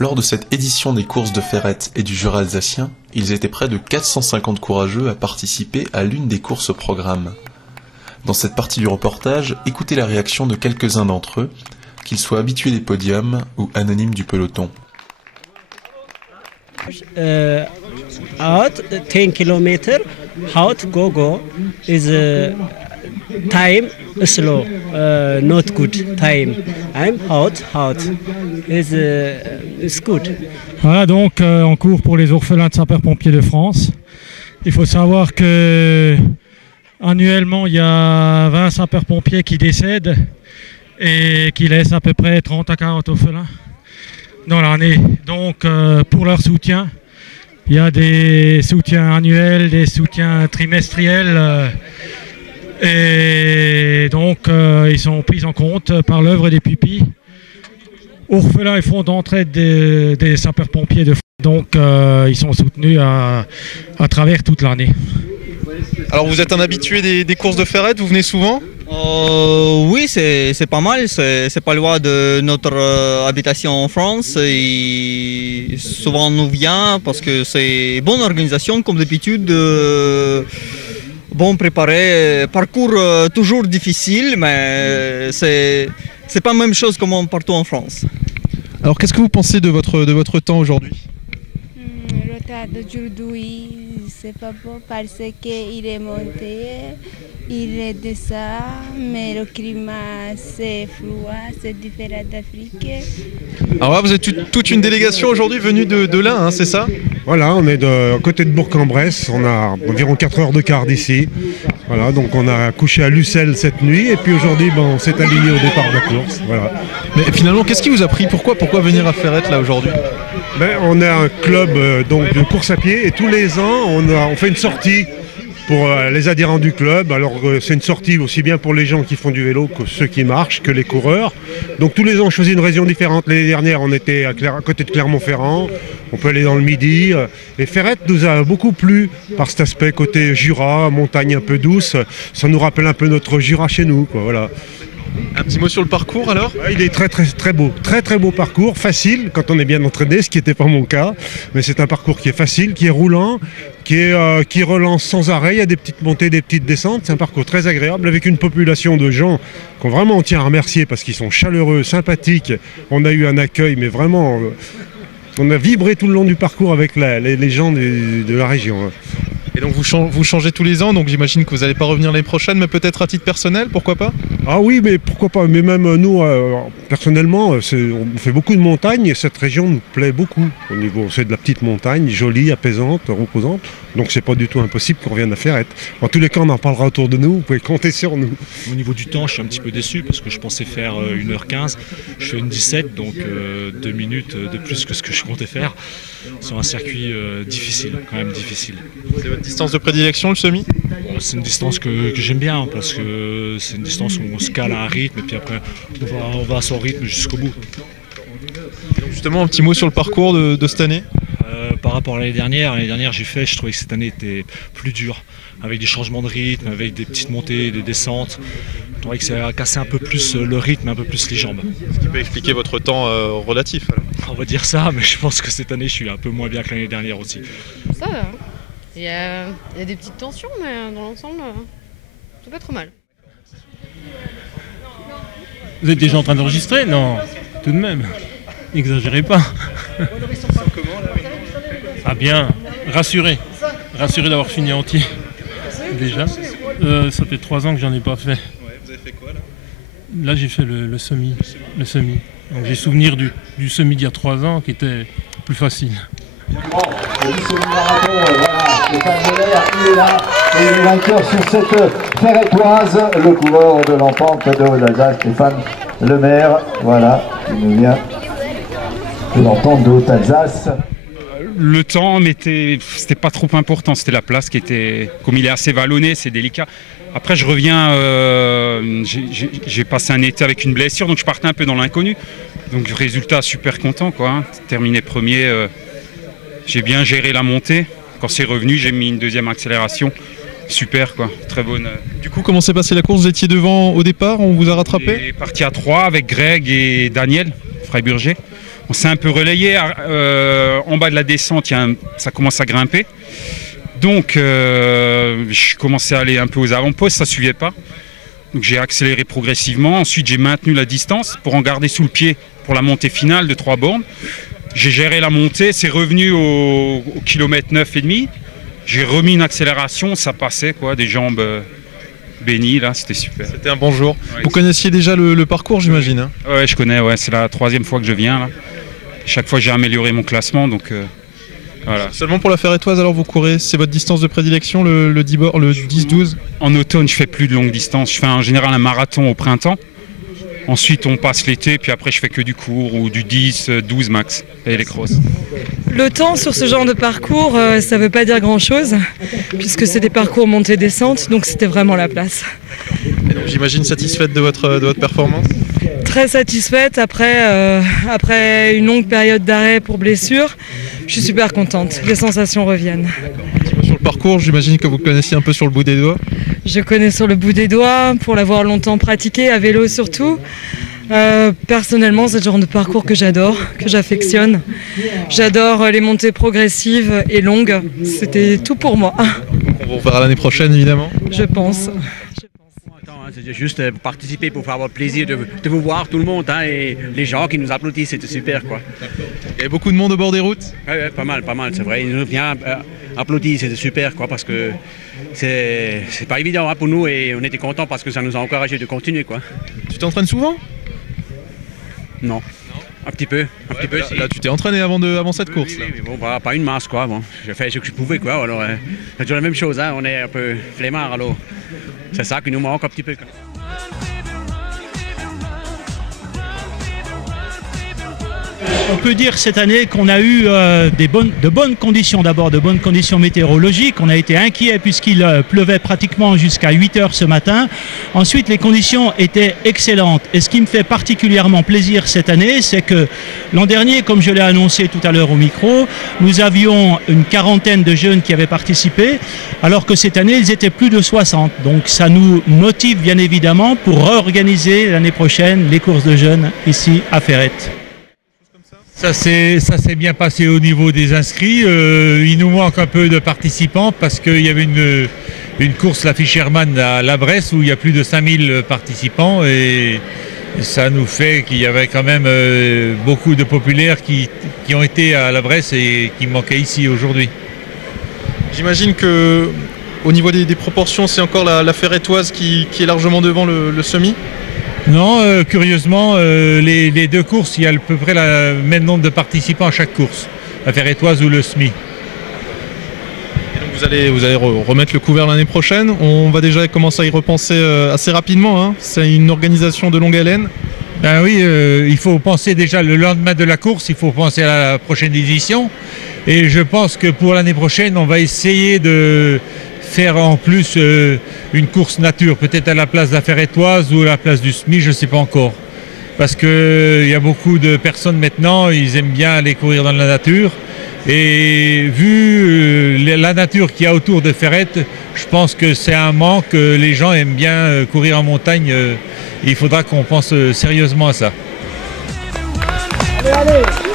Lors de cette édition des courses de Ferrette et du Jura alsacien, ils étaient près de 450 courageux à participer à l'une des courses au programme. Dans cette partie du reportage, écoutez la réaction de quelques-uns d'entre eux, qu'ils soient habitués des podiums ou anonymes du peloton. Out 10 km, out go is time slow, not good time. I'm out is good. Voilà donc on court pour les orphelins de sapeurs-pompiers de France. Il faut savoir que annuellement il y a 20 sapeurs-pompiers qui décèdent et qui laissent à peu près 30 à 40 orphelins dans l'année. Donc pour leur soutien, il y a des soutiens annuels, des soutiens trimestriels. Et donc ils sont pris en compte par l'œuvre des pupilles. Orphelins et fonds d'entraide des sapeurs-pompiers de France. Donc ils sont soutenus à travers toute l'année. Alors vous êtes un habitué des courses de Ferrette, vous venez souvent? Oui, c'est pas mal, c'est pas loin de notre habitation en France et souvent on nous vient parce que c'est bonne organisation comme d'habitude. Bon préparé, parcours toujours difficile, mais c'est pas la même chose comme partout en France. Alors qu'est-ce que vous pensez de votre temps aujourd'hui? Le temps d'aujourd'hui, c'est pas bon parce qu'il est monté, il est descend, mais le climat c'est froid, c'est différent d'Afrique. Alors là, vous êtes toute une délégation aujourd'hui venue de l'Ain, hein, c'est ça? Voilà, on est à côté de Bourg-en-Bresse, on a environ 4 heures de quart d'ici. Voilà, donc on a couché à Lucelle cette nuit et puis aujourd'hui on s'est aligné au départ de la course. Voilà. Mais finalement, qu'est-ce qui vous a pris? Pourquoi venir à Ferrette là aujourd'hui? On a un club donc, de course à pied et tous les ans on fait une sortie pour les adhérents du club. Alors c'est une sortie aussi bien pour les gens qui font du vélo que ceux qui marchent, que les coureurs. Donc tous les ans on choisit une région différente. L'année dernière on était à côté de Clermont-Ferrand, on peut aller dans le Midi. Et Ferrette nous a beaucoup plu par cet aspect côté Jura, montagne un peu douce. Ça nous rappelle un peu notre Jura chez nous, quoi, voilà. Un petit mot sur le parcours alors? Il est très beau, très beau parcours, facile quand on est bien entraîné, ce qui n'était pas mon cas. Mais c'est un parcours qui est facile, qui est roulant, qui relance sans arrêt. Il y a des petites montées, des petites descentes. C'est un parcours très agréable avec une population de gens qu'on vraiment on tient à remercier parce qu'ils sont chaleureux, sympathiques. On a eu un accueil, mais vraiment, on a vibré tout le long du parcours avec les gens de la région. Et donc vous changez tous les ans, donc j'imagine que vous n'allez pas revenir l'année prochaine, mais peut-être à titre personnel, pourquoi pas? Ah oui, mais pourquoi pas? Mais même nous, personnellement, on fait beaucoup de montagnes et cette région nous plaît beaucoup. C'est de la petite montagne, jolie, apaisante, reposante. Donc c'est pas du tout impossible qu'on revienne à Ferrette. En tous les cas, on en parlera autour de nous, vous pouvez compter sur nous. Au niveau du temps, je suis un petit peu déçu parce que je pensais faire 1h15. Je fais une 17, donc 2 minutes de plus que ce que je comptais faire. Sur un circuit difficile, quand même difficile. C'est votre distance de prédilection, le semi? C'est une distance que j'aime bien parce que c'est une distance où on se cale à un rythme et puis après on va à son rythme jusqu'au bout. Donc justement, un petit mot sur le parcours de cette année? Par rapport à l'année dernière je trouvais que cette année était plus dure, avec des changements de rythme, avec des petites montées, des descentes. Je trouvais que ça a cassé un peu plus le rythme, un peu plus les jambes. Ce qui peut expliquer votre temps relatif alors. On va dire ça, mais je pense que cette année je suis un peu moins bien que l'année dernière aussi. Ça va, il y a des petites tensions, mais dans l'ensemble, c'est pas trop mal. Vous êtes déjà en train d'enregistrer? Non, tout de même. N'exagérez pas. Ah bien, rassuré d'avoir fini entier. Déjà. Ça fait 3 ans que j'en ai pas fait. Ouais, vous avez fait quoi là? Là j'ai fait le semi. Donc j'ai souvenir du semi d'il y a 3 ans qui était plus facile. Le semi-marathon, voilà, Stéphane Moller, il est là, et il est vainqueur sur cette ferrettoise, le coureur de l'Empente de Haute-Alsace, Stéphane Lemaire, voilà, il nous vient de l'Empente de Haute-Alsace. Le temps, c'était pas trop important, c'était la place qui était, comme il est assez vallonné, c'est délicat. Après je reviens, j'ai passé un été avec une blessure, donc je partais un peu dans l'inconnu. Donc résultat, super content quoi, hein. Terminé premier, j'ai bien géré la montée. Quand c'est revenu, j'ai mis une deuxième accélération. Super quoi, très bonne. Du coup, comment s'est passée la course? Vous étiez devant au départ, on vous a rattrapé? On est parti à 3 avec Greg et Daniel Freiburger. On s'est un peu relayé. En bas de la descente, ça commence à grimper. Donc, je commençais à aller un peu aux avant-postes, ça ne suivait pas. Donc j'ai accéléré progressivement. Ensuite, j'ai maintenu la distance pour en garder sous le pied pour la montée finale de 3 bornes. J'ai géré la montée, c'est revenu au kilomètre 9,5. J'ai remis une accélération, ça passait, quoi, des jambes bénies, là, c'était super. C'était un bon jour. Ouais, vous connaissiez déjà le parcours, j'imagine, hein? Ouais, je connais, ouais, c'est la 3e fois que je viens, là. Chaque fois, j'ai amélioré mon classement, donc voilà. Seulement pour la Ferretoise, alors vous courez, c'est votre distance de prédilection, le 10-12? En automne, je fais plus de longue distance. Je fais en général un marathon au printemps. Ensuite, on passe l'été, puis après, je fais que du court ou du 10, 12 max, et les crosses. Le temps sur ce genre de parcours, ça ne veut pas dire grand-chose, puisque c'est des parcours montée-descente, donc c'était vraiment la place. Et donc, j'imagine satisfaite de votre performance? Très satisfaite, après une longue période d'arrêt pour blessure, je suis super contente, les sensations reviennent. Sur le parcours, j'imagine que vous connaissiez un peu sur le bout des doigts? Je connais sur le bout des doigts, pour l'avoir longtemps pratiqué, à vélo surtout. Personnellement, c'est le genre de parcours que j'adore, que j'affectionne. J'adore les montées progressives et longues. C'était tout pour moi. On vous reverra l'année prochaine, évidemment. Je pense. C'est juste participer pour avoir plaisir de vous voir tout le monde, hein, et les gens qui nous applaudissent, c'était super, quoi. Il y avait beaucoup de monde au bord des routes? Ouais, pas mal, c'est vrai. Ils nous viennent applaudir, c'était super, quoi, parce que c'est pas évident, hein, pour nous, et on était contents parce que ça nous a encouragé de continuer, quoi. Tu t'entraînes souvent? Non. Un petit peu. Là, tu t'es entraîné avant cette course. Oui, mais bon, pas une masse, quoi. Bon, j'ai fait ce que je pouvais, quoi. Alors, c'est toujours la même chose, hein. On est un peu flemmard, alors c'est ça qui nous manque un petit peu. On peut dire cette année qu'on a eu de bonnes conditions, d'abord de bonnes conditions météorologiques. On a été inquiet puisqu'il pleuvait pratiquement jusqu'à 8 heures ce matin. Ensuite, les conditions étaient excellentes. Et ce qui me fait particulièrement plaisir cette année, c'est que l'an dernier, comme je l'ai annoncé tout à l'heure au micro, nous avions une quarantaine de jeunes qui avaient participé, alors que cette année, ils étaient plus de 60. Donc ça nous motive bien évidemment pour réorganiser l'année prochaine les courses de jeunes ici à Ferrette. Ça s'est bien passé au niveau des inscrits. Il nous manque un peu de participants parce qu'il y avait une course, la Fisherman à la Bresse, où il y a plus de 5000 participants, et ça nous fait qu'il y avait quand même beaucoup de populaires qui ont été à la Bresse et qui manquaient ici aujourd'hui. J'imagine que au niveau des proportions, c'est encore la Ferretoise qui est largement devant le semi? Non, curieusement, les deux courses, il y a à peu près le même nombre de participants à chaque course, la Ferretoise ou le SMI. Et donc vous allez remettre le couvert l'année prochaine. On va déjà commencer à y repenser assez rapidement, hein. C'est une organisation de longue haleine. Ben oui, il faut penser déjà le lendemain de la course, il faut penser à la prochaine édition. Et je pense que pour l'année prochaine, on va essayer de faire en plus une course nature, peut-être à la place de la Ferretoise ou à la place du SMI, je ne sais pas encore. Parce qu'il y a beaucoup de personnes maintenant, ils aiment bien aller courir dans la nature. Et vu la nature qu'il y a autour de Ferrette, je pense que c'est un manque, les gens aiment bien courir en montagne. Il faudra qu'on pense sérieusement à ça. Allez, allez.